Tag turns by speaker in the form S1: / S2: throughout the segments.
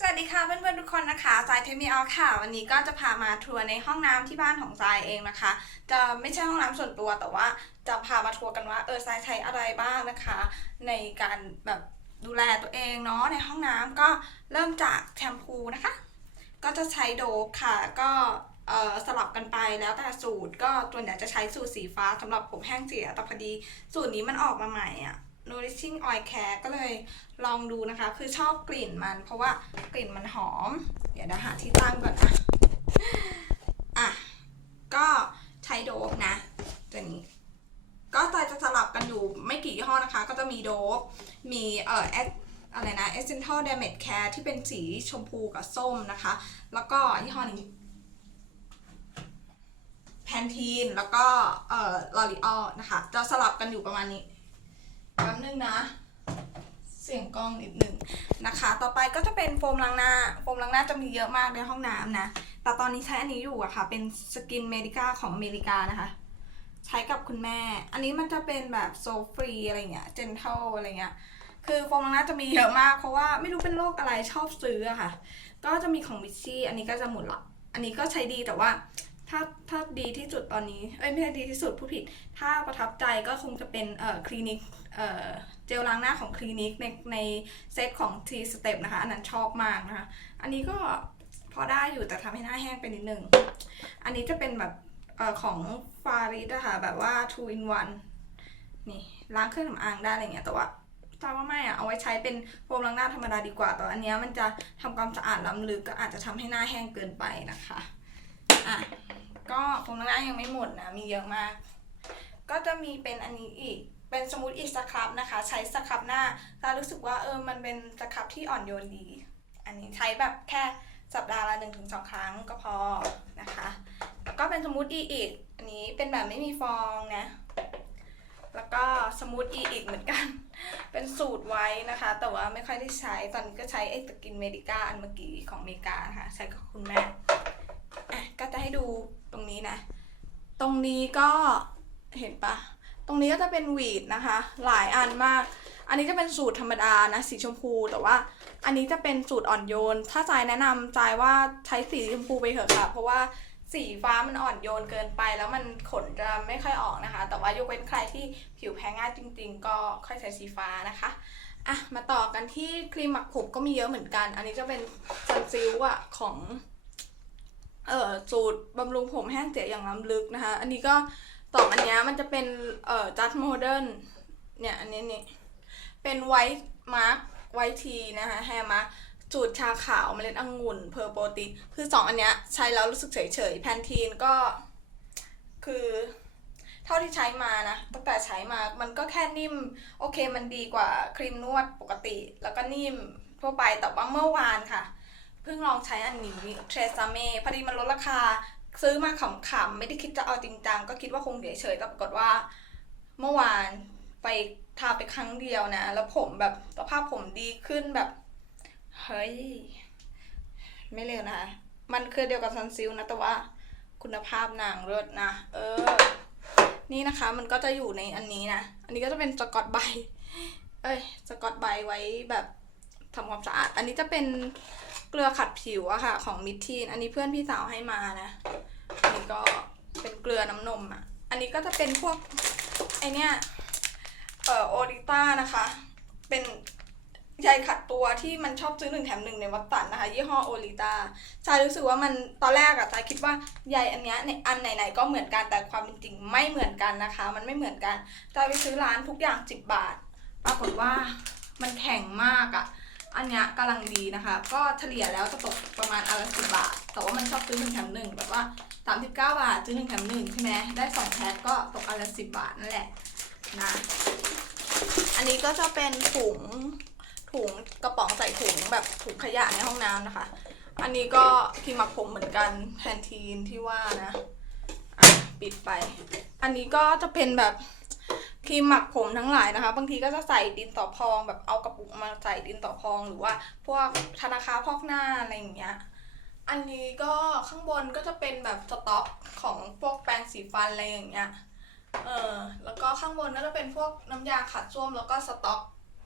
S1: สวัสดีค่ะเพื่อนๆทุกคนนะคะทรายเทมีออค่ะ วันนี้ก็จะพามาทัวร์ในห้องน้ำที่บ้านของทรายเองนะคะ จะไม่ใช่ห้องน้ำส่วนตัวแต่ว่าจะพามาทัวร์กันว่าเออทรายใช้อะไรบ้างนะคะ ในการแบบดูแลตัวเองเนาะในห้องน้ำก็เริ่มจากแชมพูนะคะ ก็จะใช้โดบค่ะก็สลับกันไปแล้วแต่สูตรก็ส่วเนใหญ่จะใช้สูตรสีฟ้าสำหรับผมแห้งเสียแต่พอดีสูตรนี้มันออกมาใหม่อะ Nourishing Oil Care ก็เลยลองดูนะคะ คือชอบกลิ่นมัน เพราะว่ากลิ่นมันหอม เดี๋ยวเดี๋ยวหาที่ตั้งก่อนนะอะ ก็ใช้โดบนะ ตัวนี้ ก็จะจะสลับกันอยู่ไม่กี่ยี่ห้อนะคะ ก็จะมีโดบมีเอ่ออะไรนะ Essential Damage Care ที่เป็นสีชมพูกับส้มนะคะ แล้วก็ยี่ห้อนี้แพนทีนแล้วก็เอ่อลอรีออนะคะ จะสลับกันอยู่ประมาณนี้ แป๊บนึงนะ เสียงกล้องนิดนึงนะคะ ต่อไปก็จะเป็นโฟมล้างหน้า โฟมล้างหน้าจะมีเยอะมากในห้องน้ำนะ แต่ตอนนี้ใช้อันนี้อยู่อะค่ะ เป็นสกินเมดิก้าของอเมริกานะคะ ใช้กับคุณแม่ อันนี้มันจะเป็นแบบโซฟรีอะไรเงี้ย เจนเทลอะไรเงี้ย คือโฟมล้างหน้าจะมีเยอะมาก เพราะว่าไม่รู้เป็นโรคอะไรชอบซื้ออะค่ะ ก็จะมีของวิชชี่ อันนี้ก็จะหมดละ อันนี้ก็ใช้ดีแต่ว่าถ้าถ้าดีที่สุดตอนนี้ เอ้ยไม่ใช่ดีที่สุดผู้ผิด ถ้าประทับใจก็คงจะเป็นเอ่อคลินิก เจลล้างหน้าของคลินิกในในเซตของ T Step นะคะ อันนั้นชอบมากนะคะ อันนี้ก็พอได้อยู่แต่ทำให้หน้าแห้งไปนิดนึง อันนี้จะเป็นแบบออของฟาริสอะค่ะแบบว่า two in one นี่ล้างเครื่องสำอางได้อะไรเงี้ยแต่ว่าทราบว่าไม่อะเอาไว้ใช้เป็นโฟมล้างหน้าธรรมดาดีกว่า แต่อันเนี้ยมันจะทำความสะอาดล้ำลึกก็อาจจะทำให้หน้าแห้งเกินไปนะคะอะก็โฟมล้างหน้ายังไม่หมดนะมีเยอะมาก ก็จะมีเป็นอันนี้อีก เป็นสมูทอีสครับนะคะ ใช้สครับหน้าเรารู้สึกว่าเออมันเป็นสครับที่อ่อนโยนดี อันนี้ใช้แบบแค่สัปดาห์ละหนึ่งถึงสองครั้งก็พอนะคะแล้วก็เป็นสมูทอีอีกอันนี้เป็นแบบไม่มีฟองนะแล้วก็สมูทอีอีกเหมือนกัน เป็นสูตรไว้นะคะ แต่ว่าไม่ค่อยได้ใช้ตอนนี้ก็ใช้ไอ้สกินเมดิก้าอันเมื่อกี้ของเมกานะคะใช้กับคุณแม่อะก็จะให้ดูตรงนี้นะ ตรงนี้ก็เห็นปะ ตรงนี้ก็จะเป็นหวีดนะคะ หลายอันมาก อันนี้จะเป็นสูตรธรรมดานะสีชมพูแต่ว่าอันนี้จะเป็นสูตรอ่อนโยน ถ้าจายแนะนำจายว่าใช้สีชมพูไปเถอะค่ะ เพราะว่าสีฟ้ามันอ่อนโยนเกินไป แล้วมันขนจะไม่ค่อยออกนะคะ แต่ว่ายกเว้นใครที่ผิวแพ้ง่ายจริง ๆ ก็ค่อยใช้สีฟ้านะคะอะมาต่อกันที่ครีมหมักผมก็มีเยอะเหมือนกัน อันนี้จะเป็นซันซิลอะของเอ่อสูตรบำรุงผมแห้งเสียอย่างล้ำลึกนะคะ อันนี้ก็ สองอันเนี้ยมันจะเป็นเอ่อจัดโมเดิร์นเนี่ยอันนี้นี่เป็นไวท์มาร์คไวท์ทีนะคะแฮมาร์คสูตรชาขาวเมล็ดองุ่นเพอร์โปรตีนคือสองอันเนี้ยใช้แล้วรู้สึกเฉยๆแพนทีนก็คือเท่าที่ใช้มานะตั้งแต่ใช้มามันก็แค่นิ่ม โอเคมันดีกว่าครีมนวดปกติ แล้วก็นิ่มทั่วไปแต่ว่าเมื่อวานค่ะ เพิ่งลองใช้อันนี้เทรซาเม่พอดีมันลดราคา ซื้อมาขำๆไม่ได้คิดจะเอาจริงจังก็คิดว่าคงเฉยๆแต่ปรากฏว่า เมื่อวานไปทาไปครั้งเดียวนะ แล้วผมแบบสภาพผมดีขึ้นแบบ เฮ้ย ไม่เร็วนะคะ มันคือเดียวกับซันซิลนะ แต่ว่าคุณภาพนางเลิศนะ เออ นี่นะคะมันก็จะอยู่ในอันนี้นะ อันนี้ก็จะเป็นสกอตไบเอ้ย สกอตไบไว้แบบทำความสะอาด อันนี้จะเป็น เกลือขัดผิวอะค่ะ ของมิทีน อันนี้เพื่อนพี่สาวให้มานะอันนี้ก็เป็นเกลือน้ำนมอะอันนี้ก็จะเป็นพวกไอเนี้ยเอ่อโอริต้านะคะ เป็นใยขัดตัวที่มันชอบซื้อหนึ่งแถมหนึ่งในวัตตันนะคะ ยี่ห้อโอริต้าจายรู้สึกว่ามันตอนแรกอะจายคิดว่าใยอันเนี้ยในอันไหนๆก็เหมือนกันแต่ความเป็นจริงไม่เหมือนกันนะคะ มันไม่เหมือนกันจายไปซื้อร้านทุกอย่างสิบบาท ปรากฏว่ามันแข็งมากอะ อันเนี้ยกำลังดีนะคะ ก็เฉลี่ยแล้วจะตกประมาณอันละสิบบาท แต่ว่ามันชอบซื้อหนึ่งแถมหนึ่งแบบว่าสามสิบเก้าบาทซื้อหนึ่งแถมหนึ่งใช่ไหมได้สองแพ็คก็ตกอันละสิบบาทนั่นแหละนะอันนี้ก็จะเป็นถุงถุงกระป๋องใส่ถุงแบบถุงขยะในห้องน้ำนะคะ อันนี้ก็ครีมหมักผมเหมือนกันแพนทีนที่ว่านะ อะ ปิดไป อันนี้ก็จะเป็นแบบ ครีมหมักผมทั้งหลายนะคะ บางทีก็จะใส่ดินต่อพองแบบเอากระปุกมาใส่ดินต่อพองหรือว่า พวกธนาคารพอกหน้าอะไรอย่างเงี้ยอันนี้ก็ข้างบนก็จะเป็นแบบสต็อกของพวกแปรงสีฟันอะไรอย่างเงี้ยเออแล้วก็ข้างบนก็จะเป็นพวกน้ำยาขัดส้วมแล้วก็สต็อก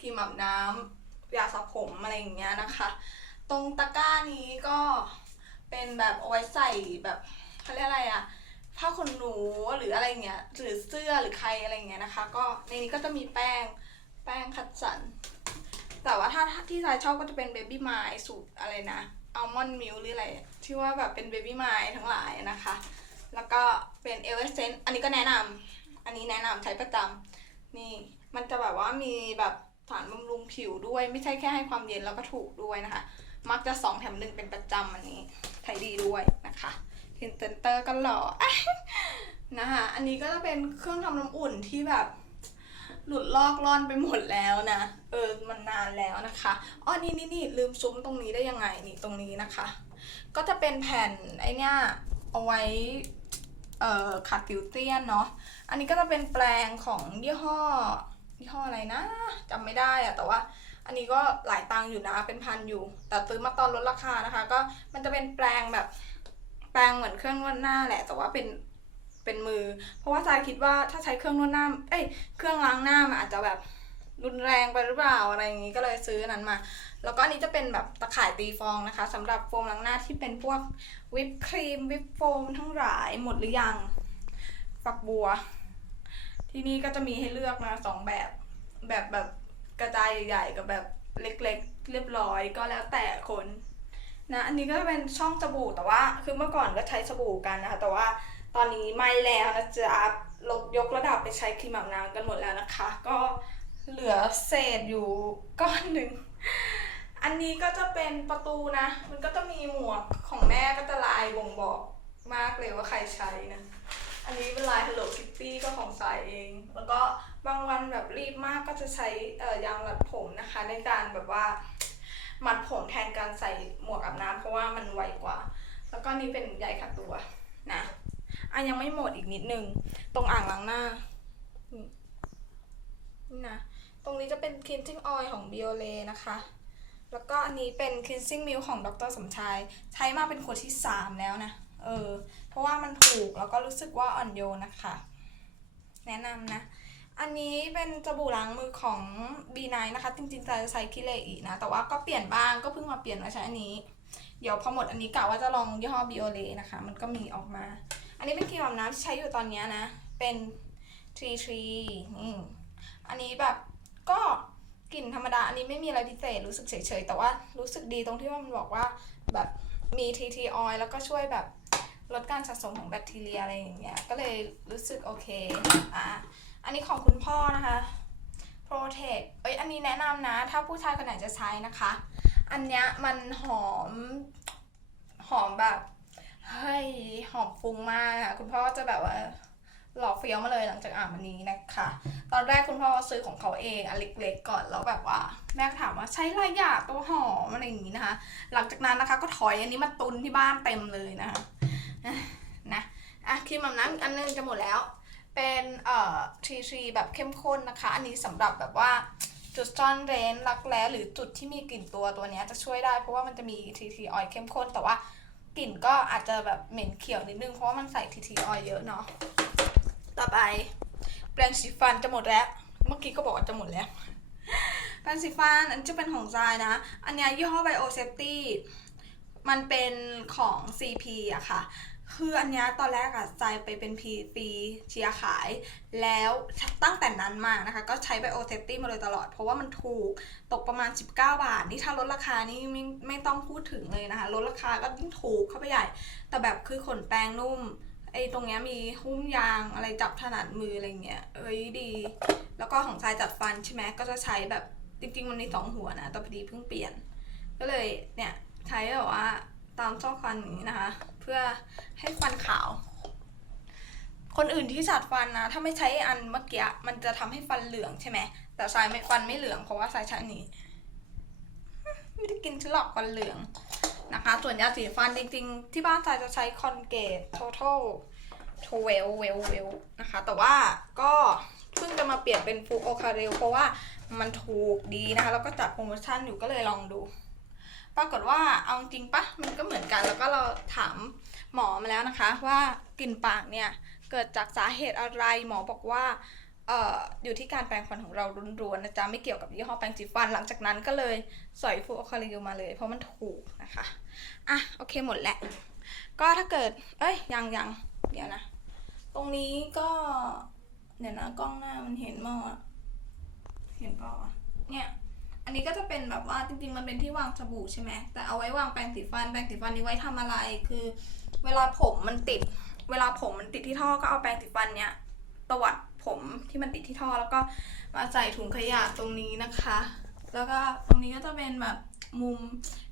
S1: ครีมอาบน้ำยาสระผมอะไรอย่างเงี้ยนะคะ ตรงตะกร้านี้ก็เป็นแบบเอาไว้ใส่แบบเขาเรียกอะไรอะ ผ้าขนหนูหรืออะไรเงี้ยหรือเสื้อหรือใครอะไรเงี้ยนะคะ ก็ในนี้ก็จะมีแป้งแป้งคัดสัน แต่ว่าถ้าที่ทรายชอบก็จะเป็นเบบี้ไมล์สูตรอะไรนะอัลมอนด์มิลหรืออะไรที่ว่าแบบเป็นเบบี้ไมล์ทั้งหลายนะคะ แล้วก็เป็นเอเวอร์เซนอันนี้ก็แนะนำอันนี้แนะนำใช้ประจำนี่มันจะแบบว่ามีแบบสารบำรุงผิวด้วยไม่ใช่แค่ให้ความเย็นแล้วก็ถูกด้วยนะคะ มักจะสองแถมหนึ่งเป็นประจำอันนี้ใช้ดีด้วยนะคะ พรีเซนเตอร์ก็หล่อนะคะอันนี้ก็จะเป็นเครื่องทำน้ำอุ่นที่แบบ หลุดลอกล่อนไปหมดแล้วนะ เออ มันนานแล้วนะคะอ๋อนี่นี่นี่ลืมซุ้มตรงนี้ได้ยังไง นี่ตรงนี้นะคะ ก็จะเป็นแผ่นไอเนี้ยเอาไว้เอ่อขัดผิวเตี้ยนเนาะ อันนี้ก็จะเป็นแปลงของยี่ห้อยี่ห้ออะไรนะจำไม่ได้อะแต่ว่าอันนี้ก็หลายตังค์อยู่นะเป็นพันอยู่ แต่ซื้อมาตอนลดราคานะคะ ก็มันจะเป็นแปลงแบบ แปลงเหมือนเครื่องนวดหน้าแหละ แต่ว่าเป็นเป็นมือ เพราะว่าทรายคิดว่าถ้าใช้เครื่องนวดหน้า เอ้ยเครื่องล้างหน้ามันอาจจะแบบรุนแรงไปหรือเปล่าอะไรอย่างนี้ก็เลยซื้อนั้นมา แล้วก็อันนี้จะเป็นแบบตะข่ายตีฟองนะคะสำหรับโฟมล้างหน้าที่เป็นพวกวิปครีมวิปโฟมทั้งหลายหมดหรือยังฝักบัว ที่นี่ก็จะมีให้เลือกนะสองแบบแบบแบบกระจายใหญ่ๆกับแบบเล็กๆ เรียบร้อยก็แล้วแต่คน นะอันนี้ก็จะเป็นช่องสบู่แต่ว่า คือเมื่อก่อนก็ใช้สบู่กันนะคะ แต่ว่าตอนนี้ไม่แล้วนะจ๊ะลดยกระดับไปใช้ครีมอาบน้ำกันหมดแล้วนะคะ ก็เหลือเศษอยู่ก้อนหนึ่ง อันนี้ก็จะเป็นประตูนะ มันก็จะมีหมวกของแม่ก็จะลายบ่งบอกมากเลยว่าใครใช้นะ อันนี้เป็นลาย Hello Kitty ก็ของสายเอง แล้วก็บางวันแบบรีบมากก็จะใช้เอ่อยางรัดผมนะคะ ในการแบบว่า มัดผมแทนการใส่หมวกอาบน้ำเพราะว่ามันไวกว่า แล้วก็นี่เป็นใยขัดตัวนะอะยังไม่หมดอีกนิดนึง ตรงอ่างล้างหน้านี่นะตรงนี้จะเป็น cleansing oil ของ Biore นะคะ แล้วก็อันนี้เป็น cleansing milk ของดรสมชาย ใช้มาเป็นขวดที่ 3 แล้วนะ เออ เพราะว่ามันถูกแล้วก็รู้สึกว่าอ่อนโยนนะคะ แนะนำนะ อันนี้เป็นสบู่ล้างมือของ B9 นะคะ จริงๆจะใช้คิเลอีนะ แต่ว่าก็เปลี่ยนบ้างก็เพิ่งมาเปลี่ยนมาใช้อันนี้ เดี๋ยวพอหมดอันนี้กะว่าจะลองยี่ห้อ Biore นะคะ มันก็มีออกมา อันนี้เป็นครีมอาบน้ำที่ใช้อยู่ตอนนี้นะ เป็น Tree Tree นี่อันนี้แบบก็กลิ่นธรรมดา อันนี้ไม่มีอะไรพิเศษรู้สึกเฉยๆ แต่ว่ารู้สึกดีตรงที่ว่ามันบอกว่าแบบมี TT oil แล้วก็ช่วยแบบลดการสะสมของแบคทีเรียอะไรอย่างเงี้ย ก็เลยรู้สึกโอเค อะ อันนี้ของคุณพ่อนะคะ Protect เอ้ยอันนี้แนะนำนะ ถ้าผู้ชายคนไหนจะใช้นะคะ อันเนี้ยมันหอม หอมแบบเฮ้ยหอมฟุ้งมากค่ะ คุณพ่อจะแบบว่าหลอกเฟี้ยวมาเลยหลังจากอ่านวันนี้นะคะ ตอนแรกคุณพ่อซื้อของเขาเองอันเล็กๆก่อนแล้วแบบว่า แม่ก็ถามว่าใช้อะไรอยากตัวหอมอะไรอย่างนี้นะคะ หลังจากนั้นนะคะ ก็ถอยอันนี้มาตุนที่บ้านเต็มเลยนะคะนะอะครีมอาบน้ำอันนึงจะหมดแล้ว เป็นเอ่อทรีทรีแบบเข้มข้นนะคะ อันนี้สำหรับแบบว่าจุดซ่อนเร้นรักแร้หรือจุดที่มีกลิ่นตัวตัวเนี้ยจะช่วยได้เพราะว่ามันจะมีทีทีออยเข้มข้น แต่ว่ากลิ่นก็อาจจะแบบเหม็นเขียวนิดนึงเพราะว่ามันใส่ทีทีออยเยอะเนาะต่อไปแปรงสีฟันจะหมดแล้ว เมื่อกี้ก็บอกว่าจะหมดแล้วแปรงสีฟันอันนจะเป็นของทรายนะ อันนี้ยี่ห้อ Bio Safety มันเป็นของ CP อะค่ะ คืออันเนี้ยตอนแรกอะทรายไปเป็นพีปีเชียร์ขาย แล้วตั้งแต่นั้นมานะคะ ก็ใช้ Bio Safety มาโดยตลอด เพราะว่ามันถูกตกประมาณ 19 บาท นี่ถ้าลดราคานี่ไม่ไม่ต้องพูดถึงเลยนะคะ ลดราคาก็ยิ่งถูกเข้าไปใหญ่ แต่แบบคือขนแปรงนุ่มไอ้ตรงเนี้ยมีหุ้มยางอะไรจับถนัดมืออะไรเงี้ยเอ้ยดี แล้วก็ของทรายจัดฟันใช่ไหมก็จะใช้แบบจริง ๆ มันมีสองหัวนะแต่พอดีเพิ่งเปลี่ยน ก็เลยเนี่ยใช้แบบว่าตามซอกฟันอย่างนี้นะคะ เพื่อให้ฟันขาว คนอื่นที่จัดฟันนะ ถ้าไม่ใช้อันเมื่อกี้มันจะทำให้ฟันเหลืองใช่ไหม แต่ทรายไม่ฟันไม่เหลืองเพราะว่าทรายใช้อันนี้ ไม่ได้กินฉลอกฟันเหลืองนะคะ ส่วนยาสีฟันจริงๆ ที่บ้านทรายจะใช้คอนเกต total 12 well well นะคะ แต่ว่าก็เพิ่งจะมาเปลี่ยนเป็นฟูโอคาเรลเพราะว่ามันถูกดีนะคะ แล้วก็จัดโปรโมชั่นอยู่ก็เลยลองดู ปรากฏว่าเอาจริงปะมันก็เหมือนกันแล้วก็เราถามหมอมาแล้วนะคะ ว่ากลิ่นปากเนี่ยเกิดจากสาเหตุอะไรหมอบอกว่าเอ่ออยู่ที่การแปรงฟันของเราล้วนๆนะจ๊ะไม่เกี่ยวกับยี่ห้อแปรงสีฟันหลังจากนั้นก็เลยสอยฟูอะคาริลมาเลย เพราะมันถูกนะคะอะโอเคหมดแหละ ก็ถ้าเกิด เอ้ยยังยังเดี๋ยวนะ ตรงนี้ก็เดี๋ยวนะกล้องหน้ามันเห็นมั้งอเห็นเปล่าวเนี่ย อันนี้ก็จะเป็นแบบว่าจริงๆ มันเป็นที่วางสบู่ใช่ไหมแต่เอาไว้วางแปรงสีฟัน แปรงสีฟันนี้ไว้ทำอะไร คือ เวลาผมมันติด เวลาผมมันติดที่ท่อก็เอาแปรงสีฟันเนี้ยตวัดผมที่มันติดที่ท่อแล้วก็มาใส่ถุงขยะตรงนี้นะคะ แล้วก็ตรงนี้ก็จะเป็นแบบมุม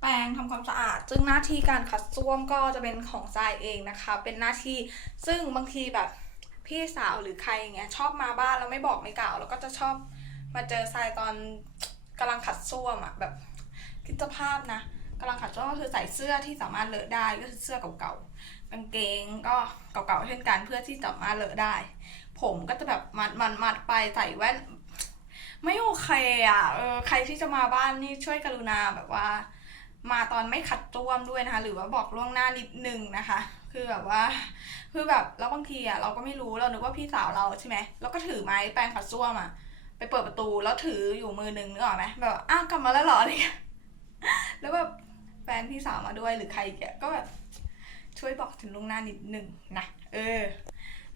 S1: แปรงทำความสะอาด ซึ่งหน้าที่การขัดส้วมก็จะเป็นของทรายเองนะคะ เป็นหน้าที่ซึ่งบางทีแบบพี่สาวหรือใครอย่างเงี้ยชอบมาบ้านแล้วไม่บอกไม่กล่าว แล้วก็จะชอบมาเจอทรายตอน กำลังขัดส้วมอะแบบคิดสภาพนะกำลังขัดส้วมก็คือใส่เสื้อที่สามารถเลอะได้ก็คือเสื้อเก่าๆกางเกงก็เก่าๆเช่นกันเพื่อที่จะมาเลอะได้ ผมก็จะแบบมัดมัดมัดไปใส่แว่น ไม่โอเคอะเออใครที่จะมาบ้านนี่ช่วยกรุณาแบบว่า มาตอนไม่ขัดจ้วมด้วยนะคะ หรือว่าบอกล่วงหน้านิดนึงนะคะ คือแบบว่าคือแบบแล้วบางทีอะเราก็ไม่รู้เรานึกว่าพี่สาวเราใช่ไหมเราก็ถือไม้แปรงขัดส้วมอะ ไปเปิดประตูแล้วถืออยู่มือหนึ่งนึกออกไหมแบบอ้าวกลับมาแล้วหรออะไรเงี้ยแล้วแบบแฟนพี่สาวมาด้วยหรือใครแกก็แบบช่วยบอกถึงล่วงหน้านิดหนึ่งนะเออ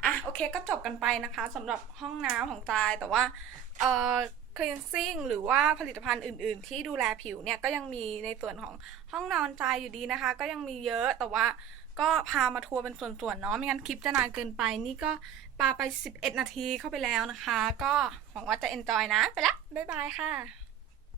S1: อะโอเคก็จบกันไปนะคะสำหรับห้องน้ำของจายแต่ว่าเอ่อ cleansing หรือว่าผลิตภัณฑ์อื่น ๆ ที่ดูแลผิวเนี่ยก็ยังมีในส่วนของห้องนอนจายอยู่ดีนะคะ ก็ยังมีเยอะแต่ว่าก็พามาทัวร์เป็นส่วนๆเนาะไม่งั้นคลิปจะนานเกินไปนี่ก็ ปาไป 11 นาทีเข้าไปแล้วนะคะ ก็หวังว่าจะ enjoy นะ ไปละ บ๊ายบายค่ะ